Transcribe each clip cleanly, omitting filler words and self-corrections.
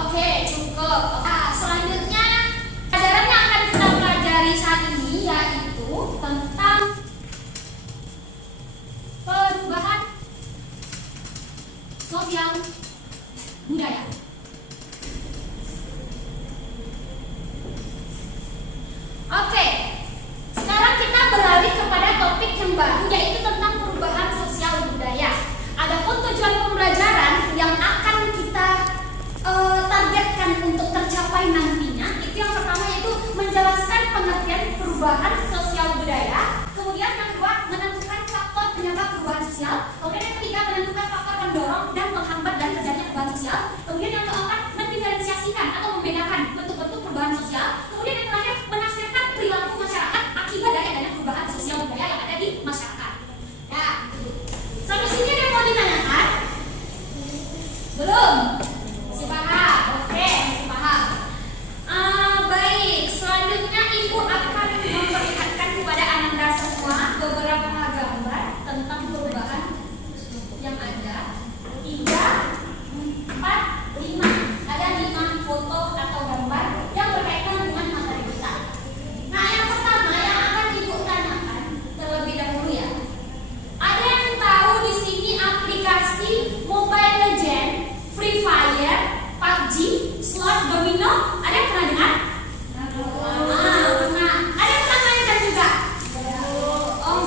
Oke, cukup. Nah, selanjutnya pelajaran yang akan kita pelajari saat ini yaitu tentang perubahan sosial budaya. Oke, sekarang kita beralih kepada topik yang baru yaitu tentang perubahan sosial budaya. Adapun tujuan pembelajaran yang akan kita targetkan untuk tercapai nantinya, itu yang pertama yaitu menjelaskan pengertian perubahan sosial budaya. Kemudian yang kedua, menentukan faktor penyebab perubahan sosial. Kemudian yang ketiga, menentukan faktor pendorong dan penghambat dari terjadinya perubahan sosial. Kemudian yang keempat, mendiferensiasikan atau membedakan bentuk-bentuk perubahan sosial. Kemudian yang terakhir, menafsirkan perilaku masyarakat akibat dari adanya perubahan sosial budaya yang ada di masyarakat. Ya, sampai sini ada yang mau ditanyakan? Belum? Masih paham? Oke, masih paham. Baik, selanjutnya Ibu akan memperlihatkan kepada Ananda semua beberapa gambar tentang perubahan yang ada. 3, 4, 5. Ada 5 foto atau gambar yang berkaitan dengan materi kita. Nah, yang pertama yang akan Ibu tanyakan terlebih dahulu ya. Ada yang tahu di sini aplikasi Mobile Legends, Free Fire, PUBG, Slot, Domino? Ada yang pernah dengar? Pernah. Ada yang pernah mainkan juga? Oh,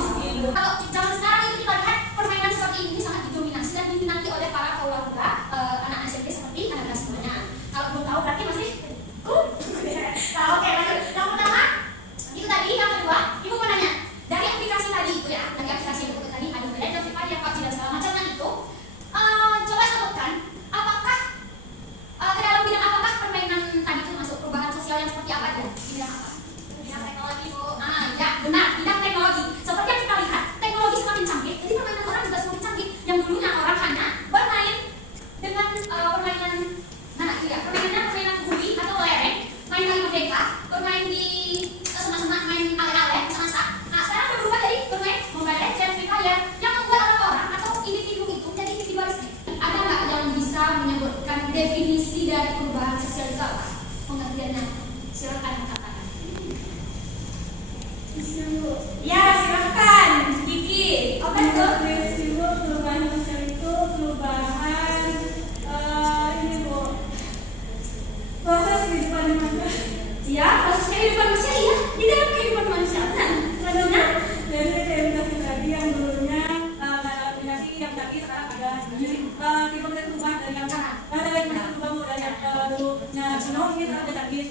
kalau zaman sekarang itu kita lihat permainan seperti ini sangat didominasi dan diminati oleh para kaula muda, anak SMP seperti anak semuanya. Kalau belum tahu berarti masih nah, oke, lanjut. Yang pertama itu tadi, yang kedua Ibu mau nanya dari aplikasi tadi itu ya, dari aplikasi itu tadi ada Legends, Free Fire, PUBG dan segala macamnya itu. Coba sebutkan apakah ke dalam bidang apakah permainan tadi itu masuk perubahan sosial yang seperti apa dan bidang apa? Bidang teknologi, Bu. Ya, benar, bidang teknologi. Seperti yang kita lihat, teknologi semakin canggih, jadi permainan orang juga semakin canggih. Yang dulunya orang hanya bermain dengan permainan permainan guli atau lereng, main kali merdeka, bermain di semak-semak, main ale-ale, masak-masak. Nah, sekarang berubah jadi bermain Mobile Legends, Free Fire yang membuat orang-orang atau individu itu jadi individualistik. Ada nggak yang bisa menyebutkan definisi dari perubahan sosial itu apa? Pengertiannya, silakan katakan. Ya, silakan, Kiki. Apa itu? Perubahan sosial itu perubahan ini Bu, proses kehidupan manusia. Ya, proses kehidupan manusia ya, di dalam kehidupan manusia. Nah, selanjutnya Dari aplikasi tadi yang dulunya aplikasi yang tadi sekarang ada tipe berubah dari yang ada yang berubah dari yang dulunya penuh ini ada canggih.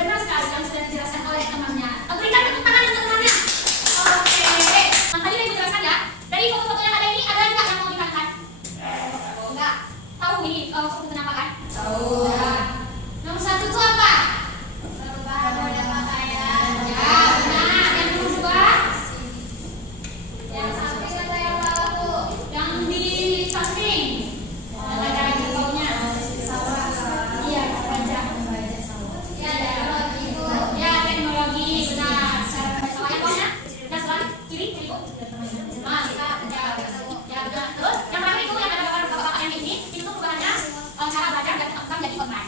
benar sekali yang sudah dijelaskan oleh temannya. Berikan tepuk tangan untuk temannya. Oke. Nah, tadi Ibu jelaskan ya. Dari foto-foto yang ada ini ada nggak yang mau dikatakan? Enggak. Tahu ini foto apa kan? Tahu. Nomor 1 itu apa? Perubahan moda pakaian. Ya, benar. Yang kedua? Yang samping atau yang bawah tuh? Yang di samping. Ada jempolnya. Iya, pajak. Ya, teknologi benar. Soalnya bawahnya, dan sebelah kiri, Bu. Ya, benar. Terus yang terakhir itu yang ada bapak-bapak yang ini, itu perubahannya cara belajar dari tempat jadi online.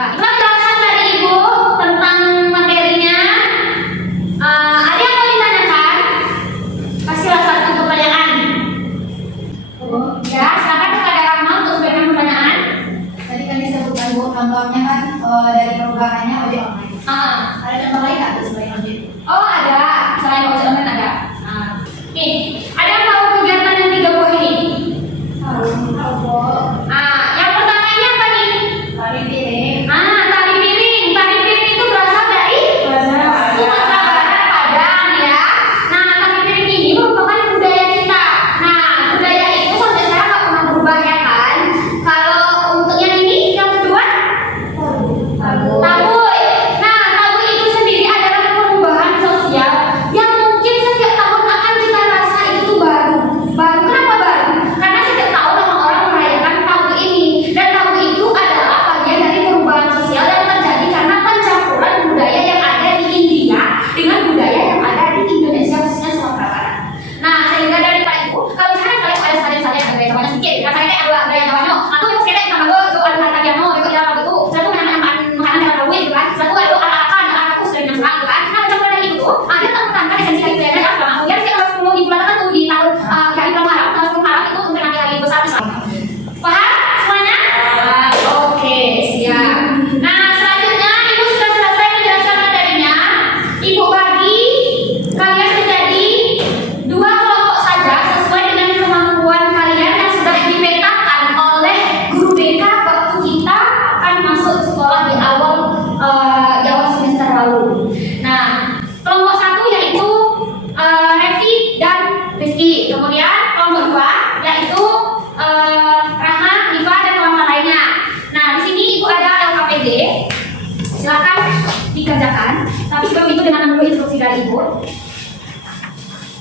Nah, itu penjelasan dari Ibu tentang materinya. Ada yang mau ditanyakan? Kasihlah satu pertanyaan. Ya, silakan kepada Rahma untuk memberikan pertanyaan. Tadi kan disebutkan Bu, contohnya kan dari perubahannya ojek online. Ada contoh lain nggak selain ojek? Oh, ada. Selain ojek online ada. Nih, ada yang tahu kegiatan yang 3 buah ini? Tahu. Yang pertama ini apa nih? Tari piring. Tari piring. Tari piring itu berasal dari Sumatera Barat, Padang ya. Nah, tari piring ini merupakan budaya kita. Nah, budaya itu sampai sekarang nggak pernah berubah ya kan? Kalau untuk yang ini, yang kedua, tabuy. Nah, tabuy itu sendiri adalah perubahan sosial yang mungkin setiap tahun akan kita rasa itu tuh baru. Baru kenapa baru? Karena setiap tahun orang-orang merayakan tabuy ini, dan tabuy itu adalah bagian dari perubahan sosial yang terjadi karena pencampuran budaya yang ada di India dengan budaya yang ada di Indonesia, khususnya Sumatera Barat. Nah, sehingga dari Pak Ibu, kalau misalnya kalian ada saja gaya Jawanya sedikit, rasanya kayak ada gaya Jawanya, atau yang sedikit tambah itu ada kata Jawanya, itu ya itu, satu makanan yang tahu gitu kan, satu ada ala-ala, aku sering nangkap gitu kan. Nah, pencampuran dari itu, dia tentang esensi dari budaya yang apa? Kemudian sih harus perlu dibulatakan tuh di tahun hari Muharram, tahun Muharram itu untuk nanti hari besar besar. Paham semuanya? Oke, siap. Nah, selanjutnya Ibu sudah selesai menjelaskan materinya. Ibu bagi kalian menjadi 2 kelompok saja sesuai dengan kemampuan kalian yang sudah dipetakan oleh guru BK waktu kita akan masuk sekolah di awal semester lalu. Nah, kelompok 1 yaitu Revi dan Rizky. Kemudian kelompok 2 yaitu Rahma, Diva dan kawan-kawan lainnya. Nah, di sini Ibu ada LKPD. Silakan dikerjakan. Tapi sebelum itu dengan menunggu instruksi dari Ibu.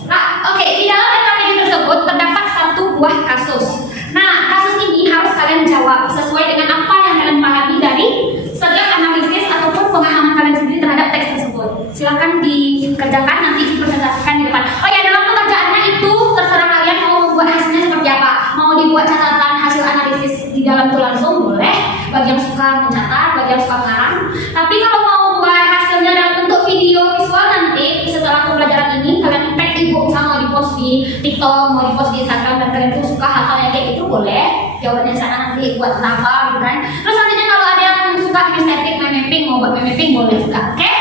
Nah, oke, di dalam LKPD tersebut terdapat 1 buah kasus. Nah, kasus ini harus kalian jawab sesuai dengan apa yang kalian pahami dari setiap analisis ataupun pemahaman kalian sendiri terhadap teks tersebut. Silakan dikerjakan, nanti dipresentasikan di depan. Oh ya, dalam pengerjaannya itu terserah kalian mau membuat hasilnya seperti apa. Mau dibuat catatan hasil analisis di dalam itu langsung boleh. Bagi yang suka mencatat, bagi yang suka mengarang. Tapi kalau mau buat hasilnya dalam bentuk video visual nanti setelah pembelajaran ini kalian tag Ibu, misalnya mau di-post di TikTok, mau di-post di Instagram, dan kalian tuh suka hal-hal yang kayak gitu boleh. Jawabannya sana nanti buat apa gitu kan. Terus nantinya kalau ada yang suka estetik, mapping, mau buat mapping boleh juga. Oke?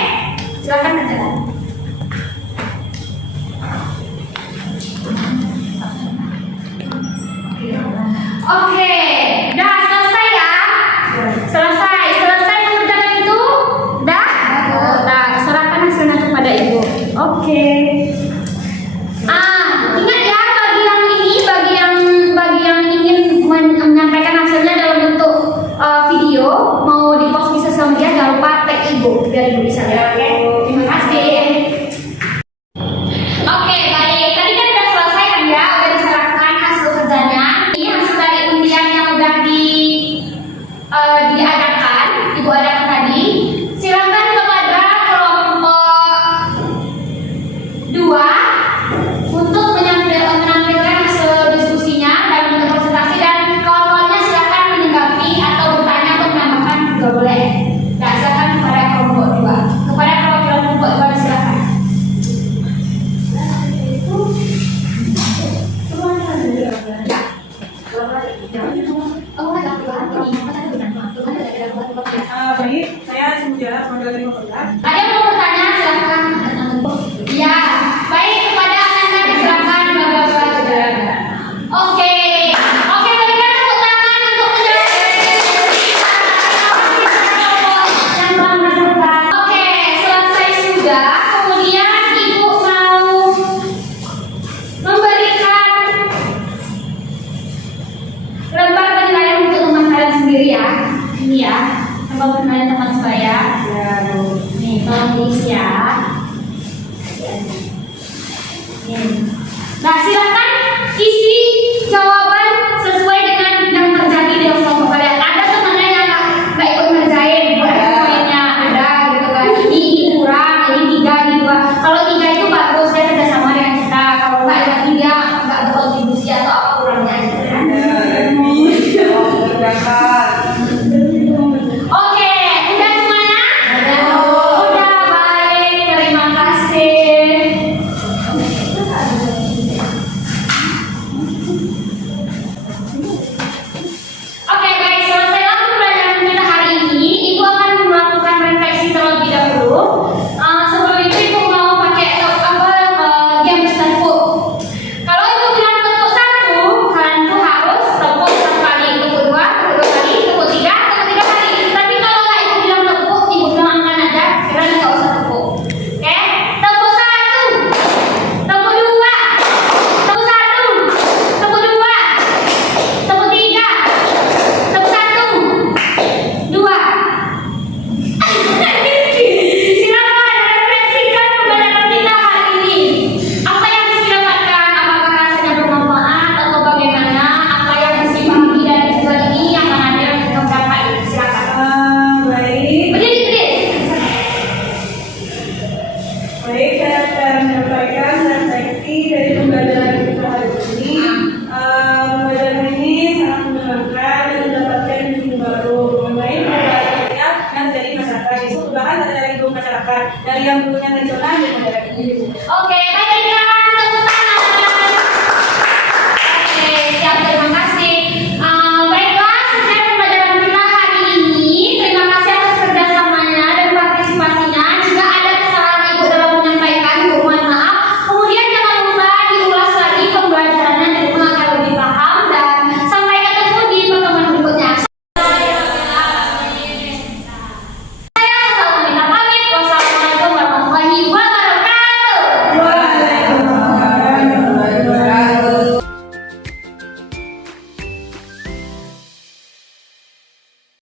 Silakan kerjakan. Oke, udah selesai ya? Selesai mengerjakan itu? Udah? Nah, serahkan hasilnya kepada Ibu. Oke. Ingat ya, bagi yang ingin menyampaikan hasilnya dalam bentuk video, mau di-post di sosial media, jangan lupa tag Ibu biar Ibu bisa lihat. Oke? Terima kasih. Oke, baik. Tadi kan udah selesai kan ya, udah diserahkan hasil kerjanya. Ini hasil dari undian yang udah diadakan, Ibu adakan tadi. Silakan kepada kelompok 2 untuk menampilkan hasil diskusinya dalam bentuk presentasi, dan kawan-kawannya silakan menanggapi atau bertanya atau menambahkan juga boleh. Nah, silakan kepada kelompok 2. Kepada perwakilan kelompok 2 silakan. Baik, saya Sumjara, Pemodal dari Pemerintah. Ada yang mau bertanya silakan. Ya, baik, kepada Ananda silakan Bapak-bapak. Oke, berikan tepuk tangan untuk yang telah mendapatkan. Oke, selesai sudah. Kemudian Ibu mau memberikan lembar penilaian untuk teman kalian sendiri ya. Ini ya, lembar penilaian teman saya. Nih, tolong diisi ya. Nah, silakan isi jawaban sesuai dengan yang terjadi di dalam kelompok kalian. Ada temannya yang nggak ikut ngerjain, buat poinnya ada gitu kan. Ini kurang, ini 3, ini 2. Kalau 3 itu bagus, dia kerjasama dengan kita. Kalau nggak, berarti dia nggak berkontribusi atau apa kurangnya gitu kan. Oke, dari yang dulunya tradisional jadi modern. Oke, baik dari